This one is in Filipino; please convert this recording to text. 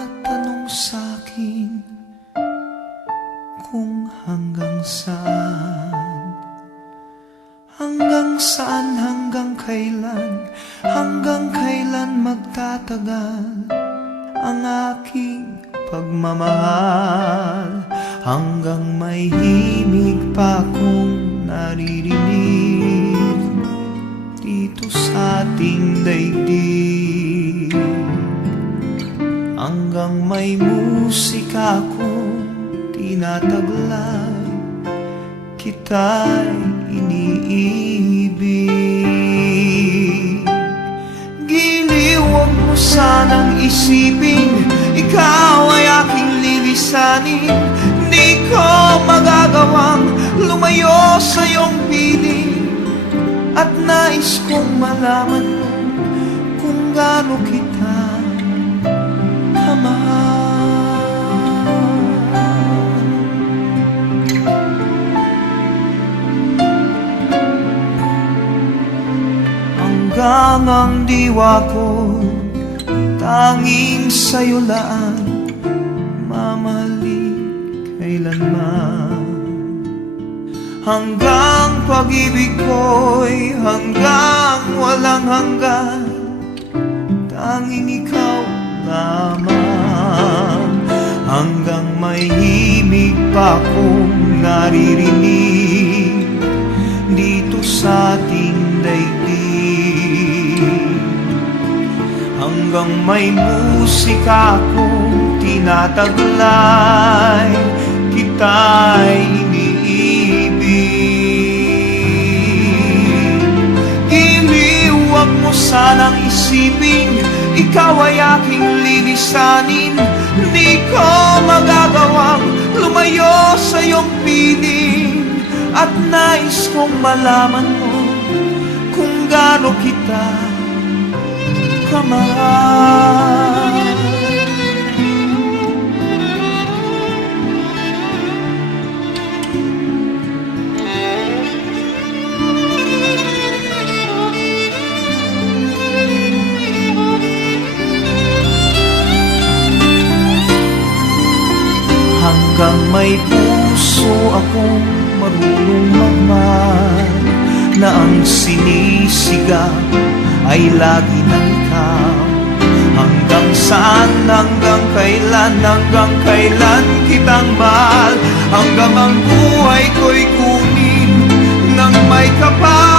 nagtatanong sa'kin kung hanggang saan, hanggang kailan magtatagal ang aking pagmamahal, hanggang may himig pa akong naririnig dito sa ating daigdig, hanggang may musika akong tinataglay, kita'y iniibig. Giliw, huwag mo sanang isipin ikaw ay aking lilisanin. Di ko magagawang lumayo sa iyong piling, at nais kong malaman mo kung gaano kita kamahal. Hanggang ang diwa ko tanging sa'yo laan, mamahalin kailanman. Hanggang pag-ibig ko'y hanggang walang hanggan, tanging ikaw lamang. Hanggang may himig pa akong naririnig dito sa ating daigdig, hanggang may musika akong tinataglay, kita'y iniibig. Giliw, huwag mo sanang isipin ikaw ay aking lilisanin. Di ko magagawang lumayo sa iyong piling, at nais kong malaman mo kung gaano kita kamahal. Hanggang may puso akong marunong magmahal, na ang sinisigaw ay lagi ng ikaw. Hanggang saan, hanggang kailan kitang mahal, hanggang ang buhay ko'y kunin ng may kapal.